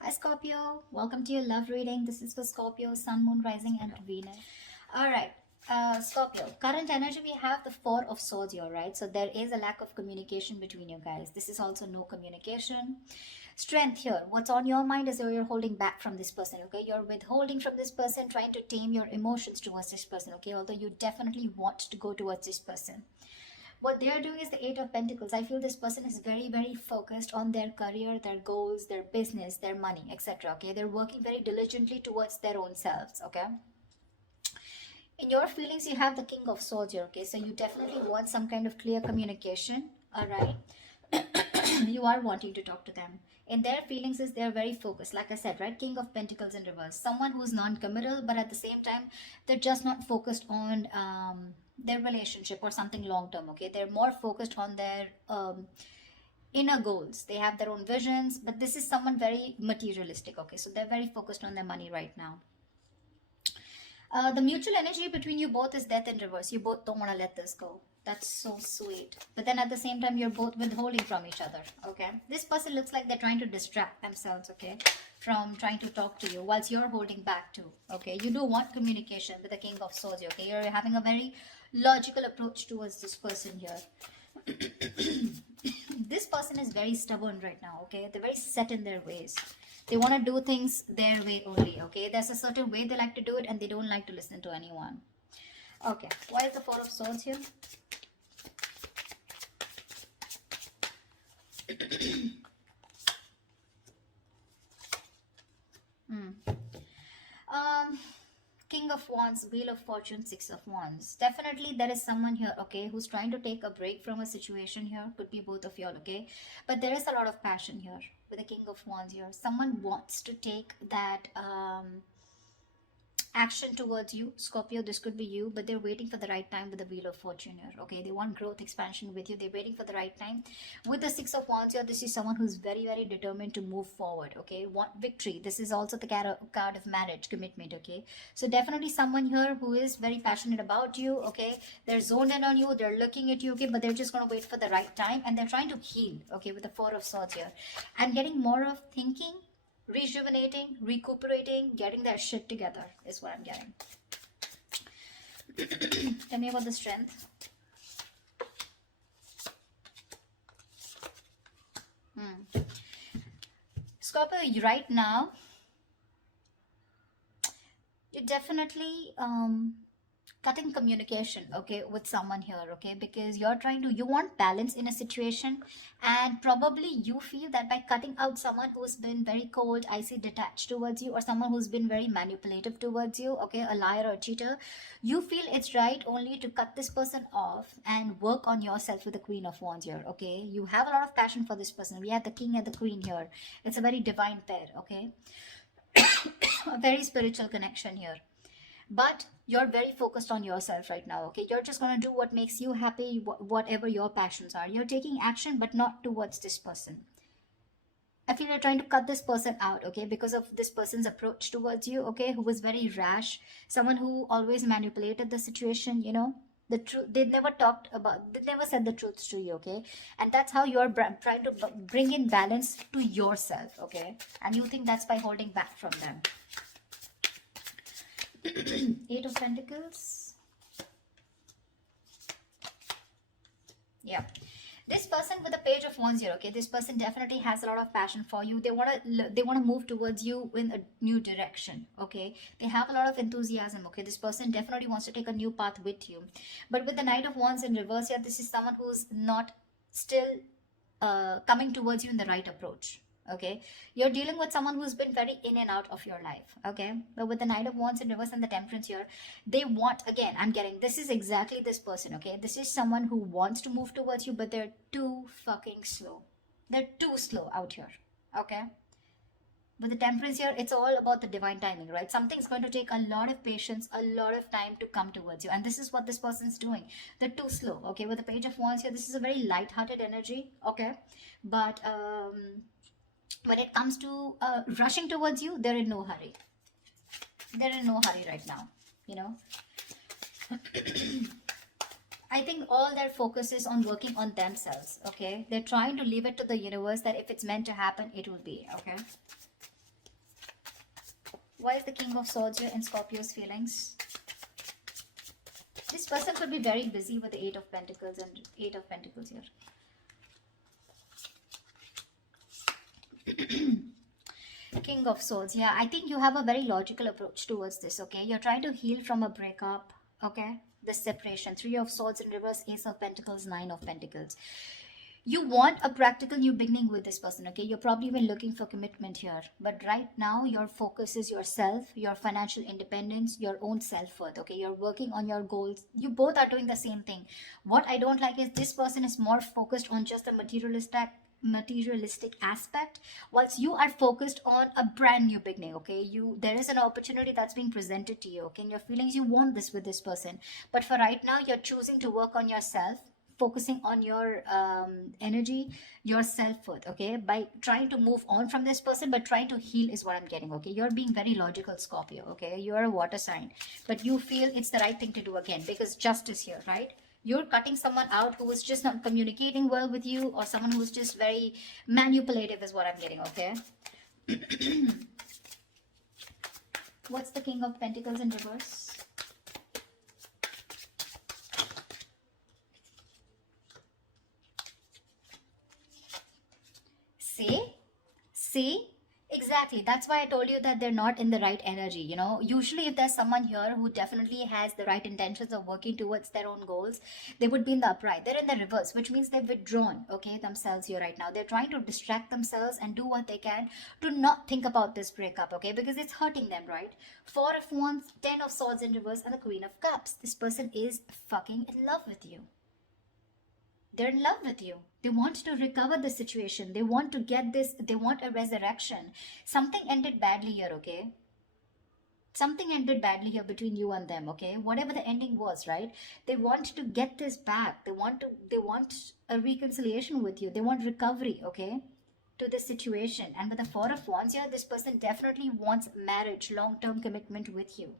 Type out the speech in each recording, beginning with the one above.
Hi Scorpio, welcome to your love reading. This is for Scorpio, Sun, Moon, Rising, and Venus. All right, Scorpio. Current energy, we have the Four of Swords here, right? So there is a lack of communication between you guys. This is also no communication. Strength here. What's on your mind is you're holding back from this person, okay? You're withholding from this person, trying to tame your emotions towards this person, okay? Although you definitely want to go towards this person. What they are doing is the Eight of Pentacles. I feel this person is very, very focused on their career, their goals, their business, their money, etc. Okay, they're working very diligently towards their own selves. Okay, in your feelings, you have the King of Swords here. Okay, so you definitely want some kind of clear communication. All right, you are wanting to talk to them. In their feelings, is they're very focused. Like I said, right? King of Pentacles in reverse. Someone who's non-committal, but at the same time, they're just not focused on their relationship or something long term. Okay, they're more focused on their inner goals. They have their own visions, but this is someone very materialistic. Okay, so they're very focused on their money right now. The mutual energy between you both is death in reverse. You both don't want to let this go. That's so sweet. But then at the same time, you're both withholding from each other. Okay. This person looks like they're trying to distract themselves, okay, from trying to talk to you whilst you're holding back too. Okay. You do want communication with the King of Swords. Okay. You're having a very logical approach towards this person here. This person is very stubborn right now. Okay. They're very set in their ways. They want to do things their way only. Okay. There's a certain way they like to do it and they don't like to listen to anyone. Okay. Why is the Four of Swords here? King of Wands, Wheel of Fortune, Six of Wands. Definitely there is someone here, okay, who's trying to take a break from a situation here. Could be both of y'all, okay? But there is a lot of passion here with the King of Wands here. Someone wants to take that action towards you, Scorpio. This could be you, but they're waiting for the right time with the Wheel of Fortune here. Okay, they want growth, expansion with you. They're waiting for the right time with the Six of Wands here. This is someone who's very, very determined to move forward. Okay, want victory. This is also the card of marriage, commitment. Okay, so definitely someone here who is very passionate about you. Okay, they're zoned in on you, they're looking at you. Okay, but they're just going to wait for the right time and they're trying to heal. Okay, with the Four of Swords here. I'm getting more of thinking, rejuvenating, recuperating, getting their shit together is what I'm getting. Tell me about the Strength. Scorpio, right now, you definitely cutting communication, okay, with someone here, okay, because you want balance in a situation, and probably you feel that by cutting out someone who's been very cold, icy, detached towards you, or someone who's been very manipulative towards you, okay, a liar or a cheater, you feel it's right only to cut this person off and work on yourself with the Queen of Wands here. Okay, you have a lot of passion for this person. We have the King and the Queen here. It's a very divine pair. Okay, a very spiritual connection here, but you're very focused on yourself right now. Okay, you're just going to do what makes you happy, whatever your passions are. You're taking action, but not towards this person. I feel you're trying to cut this person out, okay, because of this person's approach towards you, okay, who was very rash, someone who always manipulated the situation, you know. The truth, they never said the truth to you, okay, and that's how you're trying to bring in balance to yourself, okay, and you think that's by holding back from them. Eight of Pentacles. Yeah, this person with the Page of Wands here, okay, this person definitely has a lot of passion for you. They want to move towards you in a new direction. Okay, they have a lot of enthusiasm. Okay, this person definitely wants to take a new path with you, but with the Knight of Wands in reverse here, this is someone who's not still coming towards you in the right approach. Okay, you're dealing with someone who's been very in and out of your life. Okay, but with the Knight of Wands in reverse and the Temperance here, they want, again, I'm getting, this is exactly this person. Okay, this is someone who wants to move towards you, but they're too fucking slow. They're too slow out here. Okay, with the Temperance here, it's all about the divine timing, right? Something's going to take a lot of patience, a lot of time to come towards you, and this is what this person's doing. They're too slow. Okay, with the Page of Wands here, this is a very light-hearted energy. Okay, but when it comes to rushing towards you, they're in no hurry. They're in no hurry right now, you know. I think all their focus is on working on themselves. Okay, they're trying to leave it to the universe that if it's meant to happen, it will be. Okay, Why is the King of Swords here in Scorpio's feelings? This person could be very busy with the Eight of Pentacles and Eight of Pentacles here. King of Swords. Yeah, I think you have a very logical approach towards this, okay? You're trying to heal from a breakup, okay? The separation. Three of Swords in reverse, Ace of Pentacles, Nine of Pentacles. You want a practical new beginning with this person, okay? You're probably even looking for commitment here. But right now, your focus is yourself, your financial independence, your own self-worth, okay? You're working on your goals. You both are doing the same thing. What I don't like is this person is more focused on just the materialistic aspect, whilst you are focused on a brand new beginning, okay? There is an opportunity that's being presented to you, okay? In your feelings, you want this with this person. But for right now, you're choosing to work on yourself, focusing on your energy, your self-worth, okay, by trying to move on from this person, but trying to heal is what I'm getting, okay? You're being very logical, Scorpio, okay? You're a water sign, but you feel it's the right thing to do again, because justice here, right? You're cutting someone out who is just not communicating well with you, or someone who's just very manipulative is what I'm getting, okay? What's the King of Pentacles in reverse? See, exactly. That's why I told you that they're not in the right energy. You know, usually if there's someone here who definitely has the right intentions of working towards their own goals, they would be in the upright. They're in the reverse, which means they've withdrawn, okay, themselves here right now. They're trying to distract themselves and do what they can to not think about this breakup, okay, because it's hurting them, right? Four of Wands, Ten of Swords in reverse, and the Queen of Cups. This person is fucking in love with you. They're in love with you. They want to recover the situation. They want to get this. They want a resurrection. Something ended badly here, okay? Something ended badly here between you and them, okay? Whatever the ending was, right? They want to get this back. They want a reconciliation with you. They want recovery, okay? To this situation. And with the Four of Wands here, this person definitely wants marriage, long-term commitment with you.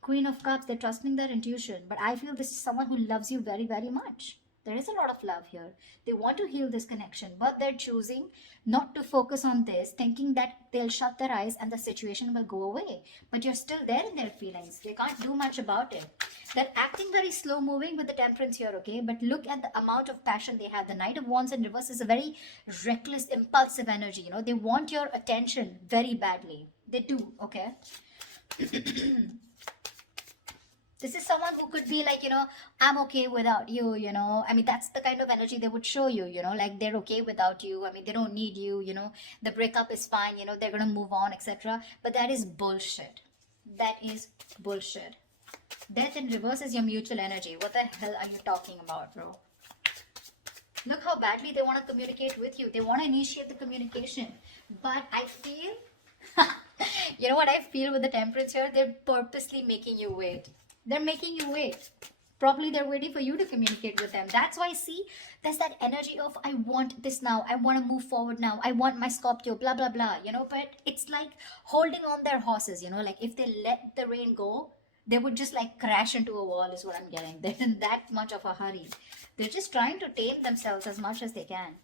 Queen of Cups, they're trusting their intuition. But I feel this is someone who loves you very, very much. There is a lot of love here. They want to heal this connection, but they're choosing not to focus on this, thinking that they'll shut their eyes and the situation will go away. But you're still there in their feelings. They can't do much about it. They're acting very slow moving with the Temperance here, okay? But look at the amount of passion they have. The Knight of Wands in reverse is a very reckless, impulsive energy. You know, they want your attention very badly. They do, okay? This is someone who could be like, you know, I'm okay without you, you know. I mean, that's the kind of energy they would show you, you know, like they're okay without you. I mean, they don't need you, you know, the breakup is fine, you know, they're going to move on, etc. But that is bullshit. That is bullshit. Death in reverse is your mutual energy. What the hell are you talking about, bro? Look how badly they want to communicate with you. They want to initiate the communication. But I feel, you know what I feel with the Temperance here? They're purposely making you wait. They're making you wait. Probably they're waiting for you to communicate with them. That's why, see, there's that energy of, I want this now. I want to move forward now. I want my Scorpio, blah, blah, blah. You know, but it's like holding on their horses, you know, like if they let the rain go, they would just like crash into a wall is what I'm getting. They're in that much of a hurry. They're just trying to tame themselves as much as they can.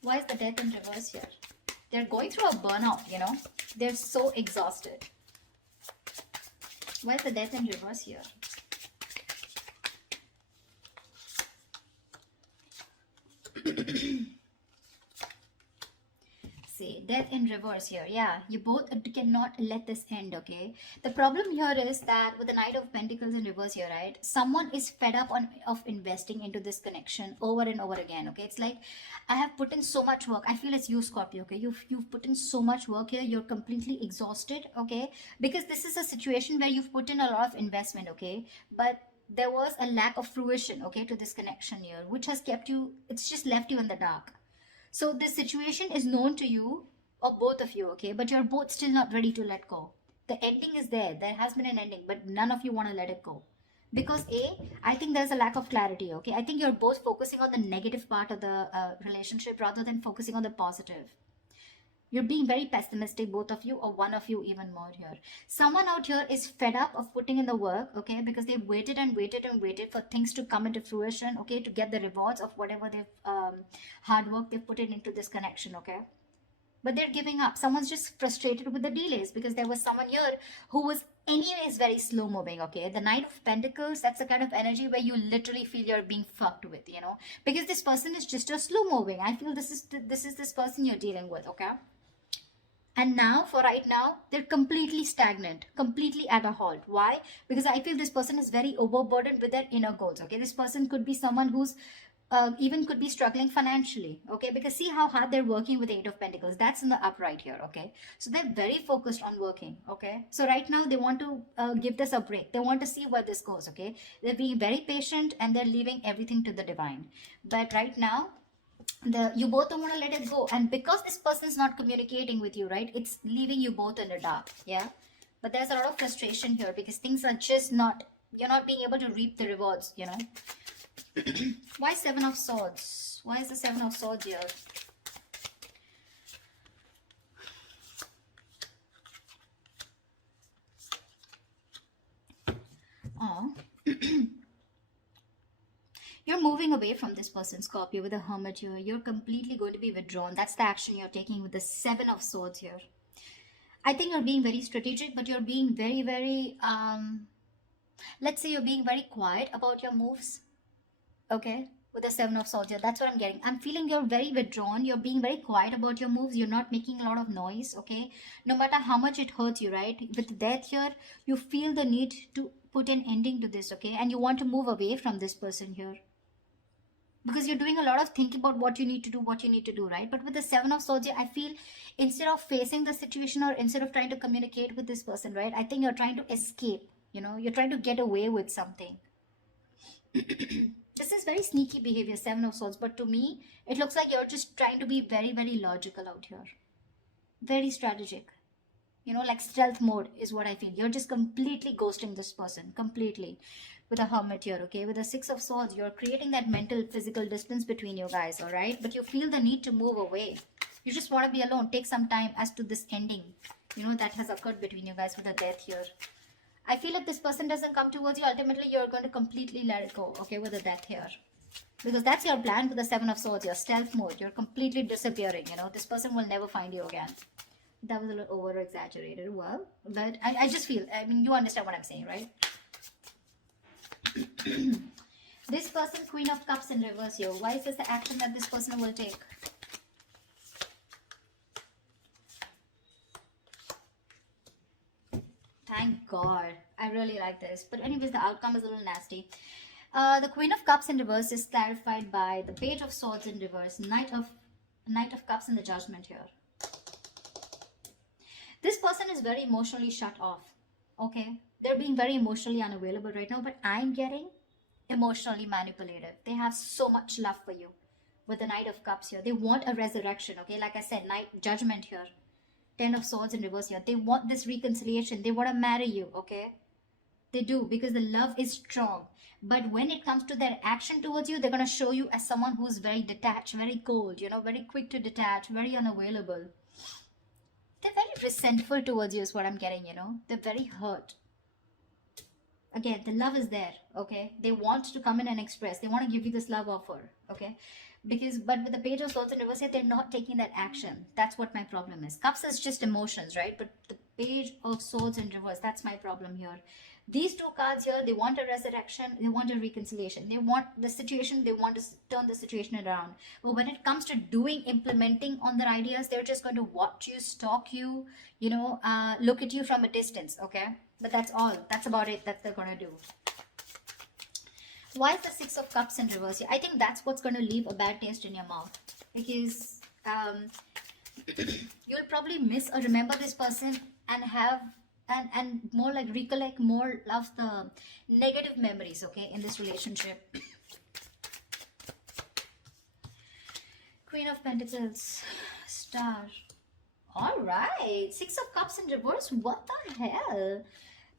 Why is the Death in reverse here? They're going through a burnout, you know. They're so exhausted. Why is the Death in reverse here? See, Death in reverse here. Yeah, you both cannot let this end, okay? The problem here is that with the Knight of Pentacles in reverse here, right? Someone is fed up of investing into this connection over and over again, okay? It's like, I have put in so much work. I feel it's you, Scorpio, okay? You've put in so much work here. You're completely exhausted, okay? Because this is a situation where you've put in a lot of investment, okay? But there was a lack of fruition, okay, to this connection here, which has kept you, it's just left you in the dark. So this situation is known to you, or both of you, okay? But you're both still not ready to let go. The ending is there. There has been an ending, but none of you want to let it go. Because I think there's a lack of clarity, okay? I think you're both focusing on the negative part of the relationship rather than focusing on the positive. You're being very pessimistic, both of you, or one of you even more here. Someone out here is fed up of putting in the work, okay? Because they've waited and waited and waited for things to come into fruition, okay? To get the rewards of whatever they've, hard work they've put into this connection, okay? but they're giving up. Someone's just frustrated with the delays because there was someone here who was anyways very slow moving. Okay, the Knight of Pentacles, that's the kind of energy where you literally feel you're being fucked with, you know, because this person is just a slow moving. I feel this person you're dealing with. Okay, and now, for right now, they're completely stagnant, completely at a halt. Why? Because I feel this person is very overburdened with their inner goals. Okay, this person could be someone who's even could be struggling financially. Okay, because see how hard they're working with the Eight of Pentacles. That's in the upright here. Okay, so they're very focused on working. Okay, so right now they want to give this a break. They want to see where this goes. Okay, they're being very patient and they're leaving everything to the divine. But right now, you both don't want to let it go, and because this person is not communicating with you, right, it's leaving you both in the dark. Yeah, but there's a lot of frustration here because things are just not, you're not being able to reap the rewards, you know. Why Seven of Swords? Why is the Seven of Swords here? Oh. You're moving away from this person, Scorpio, with the Hermit here. You're completely going to be withdrawn. That's the action you're taking with the Seven of Swords here. I think you're being very strategic, but you're being very, very, let's say you're being very quiet about your moves. Okay, with the Seven of Swords here. That's what I'm getting. I'm feeling you're very withdrawn. You're being very quiet about your moves. You're not making a lot of noise. Okay, no matter how much it hurts you, right? With death here, you feel the need to put an ending to this. Okay, and you want to move away from this person here, because you're doing a lot of thinking about what you need to do, right? But with the Seven of Swords, I feel instead of facing the situation or instead of trying to communicate with this person, right, I think you're trying to escape, you know, you're trying to get away with something. This is very sneaky behavior, Seven of Swords, but to me it looks like you're just trying to be very, very logical out here, very strategic, you know, like stealth mode is what I feel. You're just completely ghosting this person completely with a Hermit here. Okay, with the Six of Swords, you're creating that mental physical distance between you guys. All right, but you feel the need to move away. You just want to be alone. Take some time as to this ending, you know, that has occurred between you guys with the Death here. I feel if this person doesn't come towards you, ultimately you're going to completely let it go. Okay, with the Death here, because that's your plan with the Seven of Swords. Your stealth mode, you're completely disappearing. You know, this person will never find you again. That was a little over exaggerated. Well, but I just feel, I mean, you understand what I'm saying, right? This person, Queen of Cups in reverse here. Why is this the action that this person will take? Thank God. I really like this. But anyways, the outcome is a little nasty. The Queen of Cups in reverse is clarified by the Page of Swords in reverse, Knight of Cups in the Judgment here. This person is very emotionally shut off. Okay, they're being very emotionally unavailable right now, but I'm getting emotionally manipulative. They have so much love for you with the Knight of Cups here. They want a resurrection. Okay, like I said, Knight Judgment here, Ten of Swords in reverse here. They want this reconciliation. They want to marry you. Okay, they do, because the love is strong. But when it comes to their action towards you, they're going to show you as someone who's very detached, very cold, you know, very quick to detach, very unavailable. They're very resentful towards you is what I'm getting, you know. They're very hurt. Again, the love is there, okay? They want to come in and express. They want to give you this love offer, okay? But with the Page of Swords in reverse, they're not taking that action. That's what my problem is. Cups is just emotions, right? But the Page of Swords in reverse, that's my problem here. These two cards here, they want a resurrection, they want a reconciliation, they want the situation, they want to turn the situation around. But when it comes to implementing on their ideas, they're just going to watch you, stalk you, you know, look at you from a distance, okay? But that's all. That's about it that they're going to do. Why is the Six of Cups in reverse? I think that's what's going to leave a bad taste in your mouth. Because you'll probably miss or remember this person and have and more like recollect more of the negative memories, okay, in this relationship. Queen of Pentacles, Star. All right, Six of Cups in reverse. What the hell?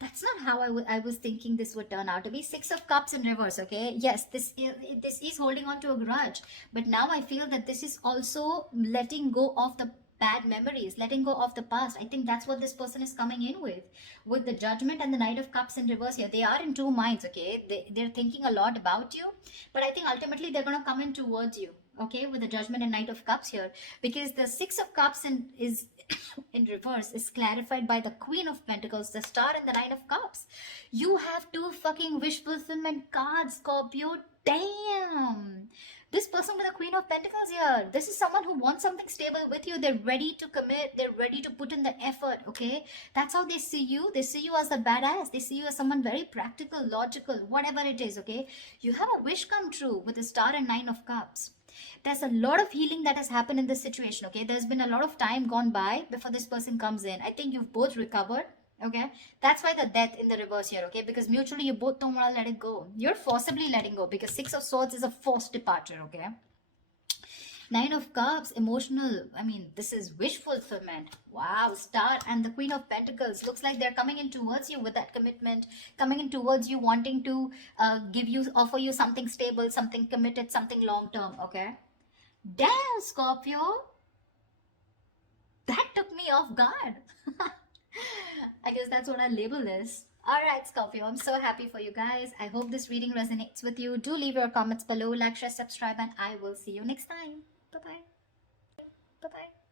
That's not how I was thinking this would turn out to be. Six of Cups in reverse, okay? Yes, this is holding on to a grudge. But now I feel that this is also letting go of the bad memories, letting go of the past. I think that's what this person is coming in with the Judgment and the Knight of Cups in reverse here. They are in two minds, okay? They're thinking a lot about you, but I think ultimately they're going to come in towards you. okay, with the Judgment and Knight of Cups here, because the Six of Cups is in reverse is clarified by the Queen of Pentacles, the Star, and the Nine of Cups. You have two fucking wish fulfillment cards, Scorpio. Damn. This person with the Queen of Pentacles here, this is someone who wants something stable with you. They're ready to commit. They're ready to put in the effort, okay? That's how they see you. They see you as a badass. They see you as someone very practical, logical, whatever it is, okay? You have a wish come true with the Star and Nine of Cups. There's a lot of healing that has happened in this situation, okay? There's been a lot of time gone by before this person comes in. I think you've both recovered, okay? That's why the Death in the reverse here, okay? Because mutually you both don't want to let it go. You're forcibly letting go because Six of Swords is a forced departure, okay? Nine of Cups, emotional. I mean, this is wish fulfillment. Wow, Star and the Queen of Pentacles. Looks like they're coming in towards you with that commitment, coming in towards you, wanting to offer you something stable, something committed, something long term, okay? Damn, Scorpio. That took me off guard. I guess that's what I label this. Alright, Scorpio, I'm so happy for you guys. I hope this reading resonates with you. Do leave your comments below, like, share, subscribe, and I will see you next time. Bye-bye. Bye-bye.